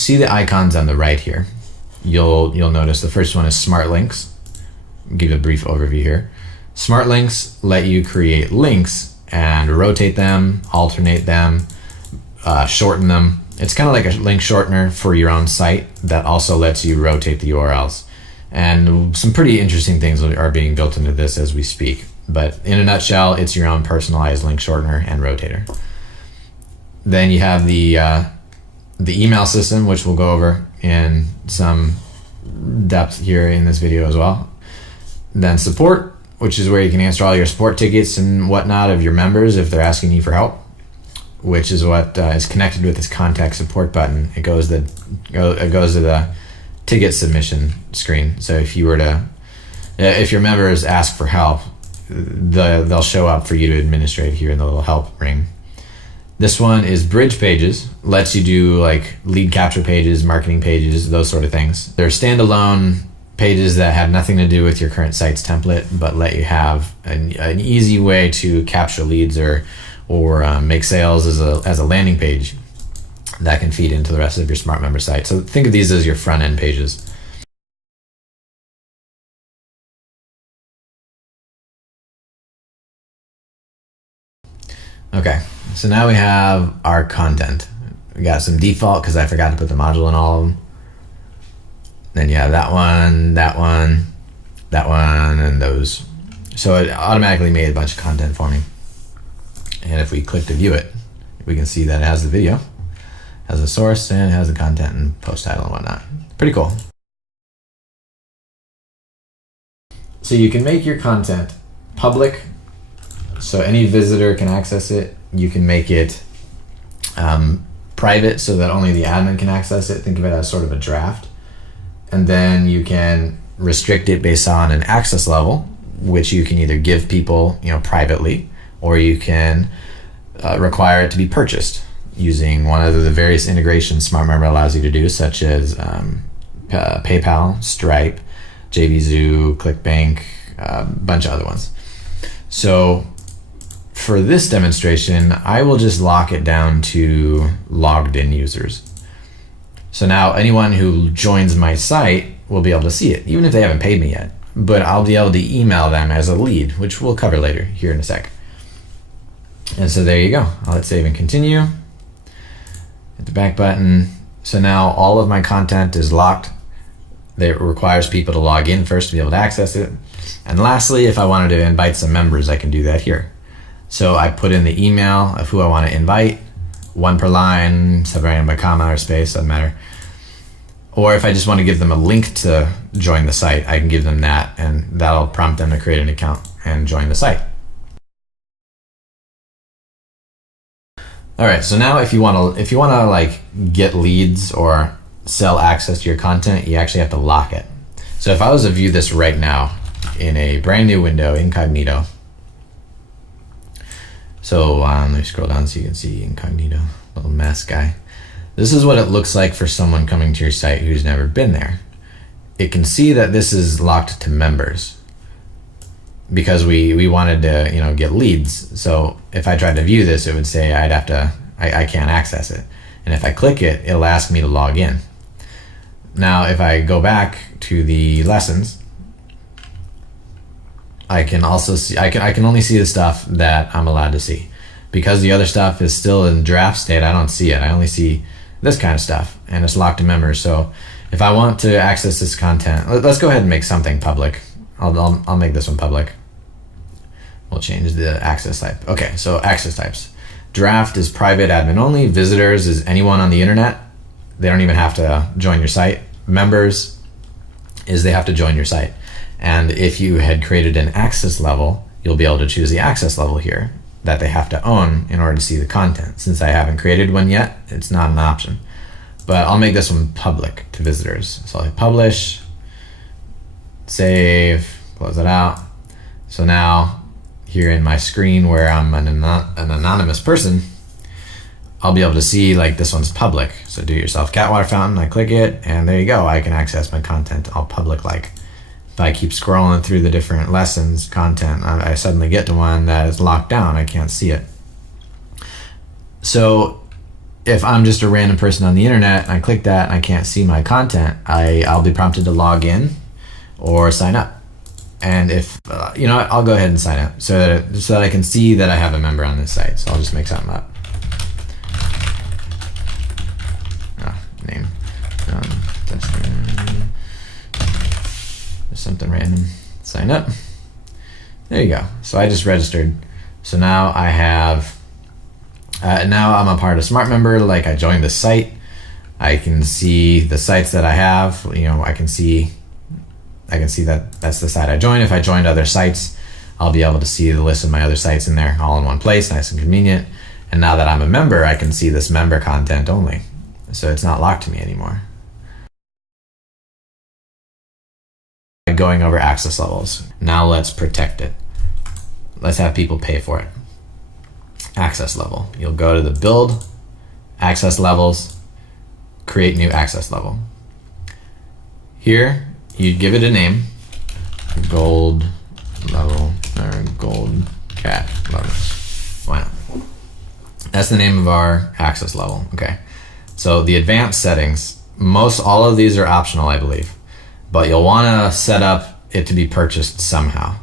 See the icons on the right here. You'll notice the first one is Smart Links. I'll give you a brief overview here. Smart Links let you create links and rotate them, alternate them, shorten them. It's kind of like a link shortener for your own site that also lets you rotate the URLs. And some pretty interesting things are being built into this as we speak. But in a nutshell, it's your own personalized link shortener and rotator. Then you have the email system, which we'll go over in some depth here in this video as well. Then support, which is where you can answer all your support tickets and whatnot of your members if they're asking you for help, which is what is connected with this contact support button. It goes to the ticket submission screen. So if your members ask for help, they'll show up for you to administrate here in the little help ring. This one is bridge pages, lets you do like lead capture pages, marketing pages, those sort of things. They're standalone pages that have nothing to do with your current site's template, but let you have an easy way to capture leads or make sales as a landing page that can feed into the rest of your Smart Member site. So think of these as your front end pages. Okay, so now we have our content. We got some default because I forgot to put the module in all of them. Then you have that one, that one, that one, and those. So it automatically made a bunch of content for me. And if we click to view it, we can see that it has the video, has the source, and it has the content and post title and whatnot. Pretty cool. So you can make your content public, so any visitor can access it. You can make it private so that only the admin can access it. Think of it as sort of a draft. And then you can restrict it based on an access level, which you can either give people, privately, or you can require it to be purchased using one of the various integrations Smart Member allows you to do, such as PayPal, Stripe, JVZoo, ClickBank, a bunch of other ones. So for this demonstration, I will just lock it down to logged in users. So now anyone who joins my site will be able to see it, even if they haven't paid me yet. But I'll be able to email them as a lead, which we'll cover later here in a sec. And so there you go. I'll hit save and continue. Hit the back button. So now all of my content is locked. It requires people to log in first to be able to access it. And lastly, if I wanted to invite some members, I can do that here. So I put in the email of who I want to invite, one per line, separated by comma or space, doesn't matter. Or if I just want to give them a link to join the site, I can give them that, and that'll prompt them to create an account and join the site. All right, so now if you want to like get leads or sell access to your content, you actually have to lock it. So if I was to view this right now in a brand new window, incognito. So let me scroll down so you can see incognito, little mask guy. This is what it looks like for someone coming to your site who's never been there. It can see that this is locked to members because we wanted to get leads. So if I tried to view this, it would say I can't access it. And if I click it, it'll ask me to log in. Now if I go back to the lessons, I can also see, I can only see the stuff that I'm allowed to see. Because the other stuff is still in draft state, I don't see it. I only see this kind of stuff, and it's locked to members. So if I want to access this content, let's go ahead and make something public. I'll make this one public. We'll change the access type. Okay, so access types. Draft is private, admin only. Visitors is anyone on the internet. They don't even have to join your site. Members is they have to join your site. And if you had created an access level, you'll be able to choose the access level here that they have to own in order to see the content. Since I haven't created one yet, it's not an option. But I'll make this one public to visitors. So I'll hit publish, save, close it out. So now here in my screen where I'm an anonymous person, I'll be able to see like this one's public. So do it yourself cat water fountain, I click it, and there you go. I can access my content all public like. If I keep scrolling through the different lessons content, I suddenly get to one that is locked down. I can't see it. So if I'm just a random person on the internet and I click that and I can't see my content, I'll be prompted to log in or sign up. And if, you know what, I'll go ahead and sign up so that I can see that I have a member on this site. So I'll just make something up. Name. Something random. Sign up. There you go. So I just registered. So now I have, now I'm a part of Smart Member. Like, I joined the site. I can see the sites that I have. You know, I can see that that's the site I joined. If I joined other sites, I'll be able to see the list of my other sites in there all in one place, nice and convenient. And now that I'm a member, I can see this member content only. So it's not locked to me anymore. Going over access levels. Now let's protect it. Let's have people pay for it. Access level. You'll go to the build, access levels, create new access level. Here, you'd give it a name, gold level, or gold cat levels. Why not? That's the name of our access level. Okay. So the advanced settings, all of these are optional, I believe, but you'll want to set up it to be purchased somehow.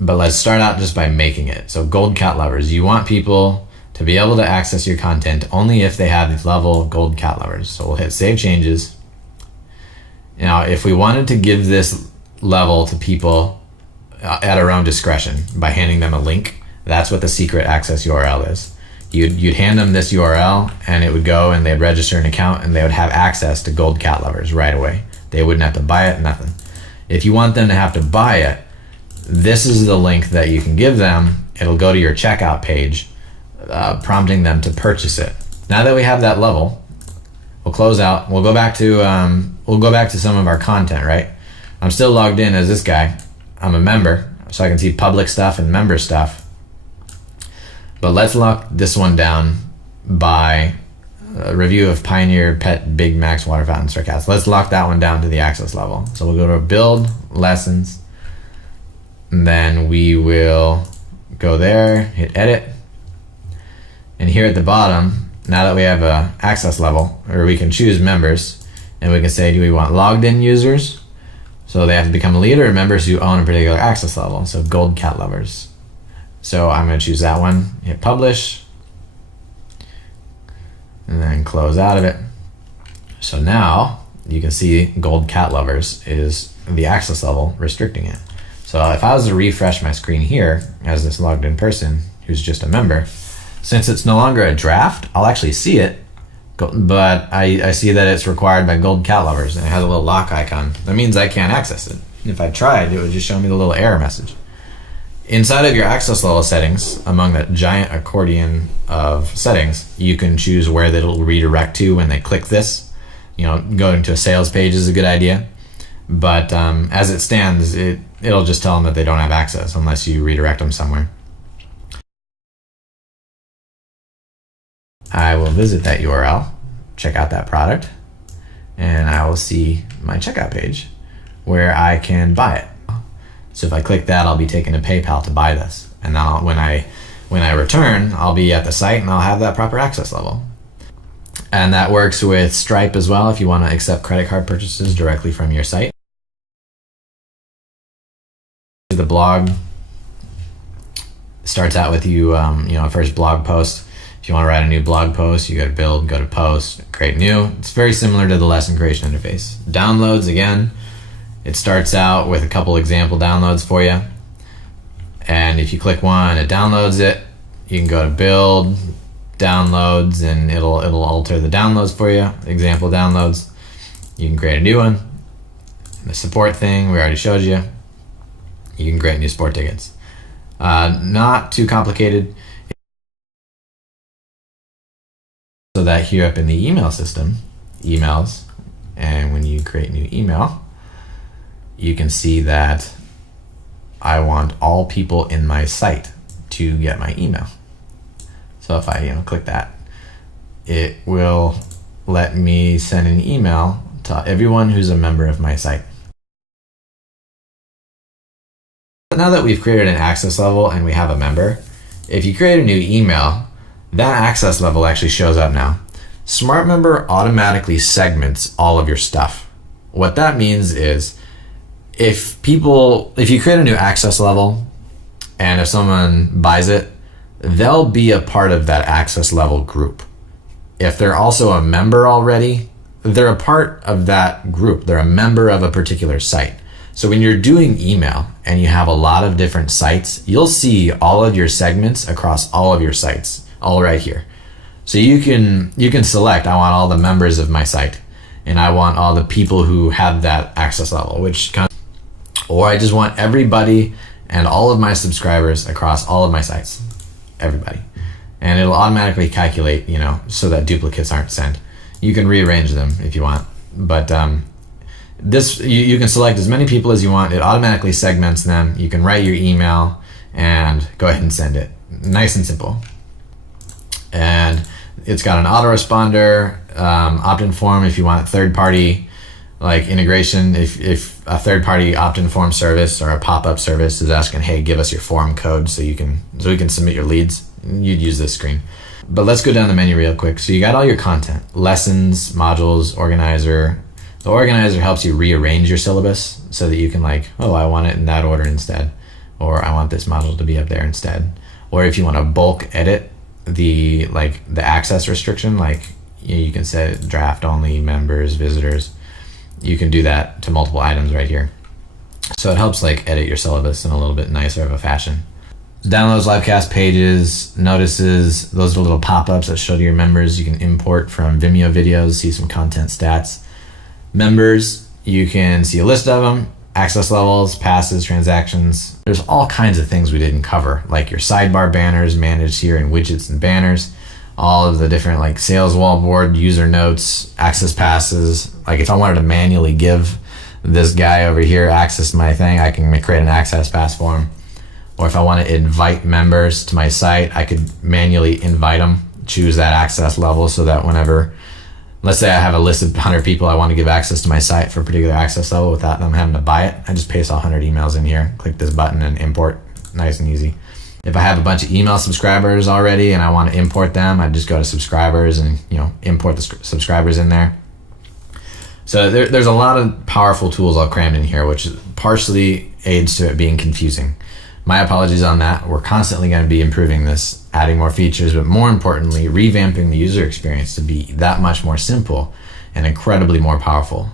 But let's start out just by making it. So gold cat lovers, you want people to be able to access your content only if they have the level gold cat lovers. So we'll hit save changes. Now, if we wanted to give this level to people at our own discretion by handing them a link, that's what the secret access URL is. You'd hand them this URL and it would go and they'd register an account and they would have access to gold cat lovers right away. They wouldn't have to buy it, nothing. If you want them to have to buy it, this is the link that you can give them. It'll go to your checkout page, prompting them to purchase it. Now that we have that level, we'll close out. We'll go back to some of our content, right? I'm still logged in as this guy. I'm a member, so I can see public stuff and member stuff. But let's lock this one down by a review of Pioneer Pet Big Max Water Fountain Sarcasm. Let's lock that one down to the access level. So we'll go to build lessons, and then we will go there, hit edit, and here at the bottom, now that we have a access level, or we can choose members, and we can say, do we want logged in users? So they have to become a leader, or members who own a particular access level. So gold cat lovers. So I'm going to choose that one, hit publish, and then close out of it. So now you can see gold cat lovers is the access level restricting it. So if I was to refresh my screen here as this logged in person who's just a member, since it's no longer a draft, I'll actually see it, but I see that it's required by gold cat lovers and it has a little lock icon. That means I can't access it. If I tried, it would just show me the little error message. Inside of your access level settings, among that giant accordion of settings, you can choose where that'll redirect to when they click this. You know, going to a sales page is a good idea, but as it stands, it'll just tell them that they don't have access unless you redirect them somewhere. I will visit that URL, check out that product, and I will see my checkout page where I can buy it. So if I click that, I'll be taken to PayPal to buy this. And then when I return, I'll be at the site and I'll have that proper access level. And that works with Stripe as well if you want to accept credit card purchases directly from your site. The blog starts out with you know, first blog post. If you want to write a new blog post, you go to build, go to post, create new. It's very similar to the lesson creation interface. Downloads, again, it starts out with a couple example downloads for you. And if you click one, it downloads it. You can go to build, downloads, and it'll alter the downloads for you, example downloads. You can create a new one. The support thing, we already showed you. You can create new sport tickets. Not too complicated. So that here up in the email system, emails, and when you create new email, you can see that I want all people in my site to get my email. So if I click that, it will let me send an email to everyone who's a member of my site. Now that we've created an access level and we have a member, if you create a new email, That access level actually shows up now. Smart Member automatically segments all of your stuff. What that means is if you create a new access level and if someone buys it, they'll be a part of that access level group. If they're also a member already, they're a part of that group. They're a member of a particular site. So when you're doing email and you have a lot of different sites, you'll see all of your segments across all of your sites, all right here. So you can select, I want all the members of my site, and I want all the people who have that access level, or I just want everybody and all of my subscribers across all of my sites, everybody. And it'll automatically calculate, so that duplicates aren't sent. You can rearrange them if you want, but you can select as many people as you want. It automatically segments them. You can write your email and go ahead and send it. Nice and simple. And it's got an autoresponder, opt-in form if you want third-party integration. If a third-party opt-in form service or a pop-up service is asking, hey, give us your form code so we can submit your leads, you'd use this screen. But let's go down the menu real quick. So you got all your content, lessons, modules, organizer. The organizer helps you rearrange your syllabus so that you can I want it in that order instead, or I want this module to be up there instead. Or if you want to bulk edit the access restriction, you can set draft only, members, visitors. You can do that to multiple items right here. So it helps edit your syllabus in a little bit nicer of a fashion. Downloads, livecast pages, notices, those are little pop-ups that show to your members. You can import from Vimeo videos, see some content stats. Members, you can see a list of them, access levels, passes, transactions. There's all kinds of things we didn't cover, like your sidebar banners managed here in widgets and banners, all of the different sales wallboard, user notes, access passes. If I wanted to manually give this guy over here access to my thing, I can create an access pass for him. Or if I want to invite members to my site, I could manually invite them, choose that access level so that whenever, let's say I have a list of 100 people I want to give access to my site for a particular access level without them having to buy it, I just paste all 100 emails in here, click this button and import, nice and easy. If I have a bunch of email subscribers already and I want to import them, I just go to subscribers and import the subscribers in there. So there's a lot of powerful tools all crammed in here, which partially aids to it being confusing. My apologies on that. We're constantly going to be improving this, adding more features, but more importantly, revamping the user experience to be that much more simple and incredibly more powerful.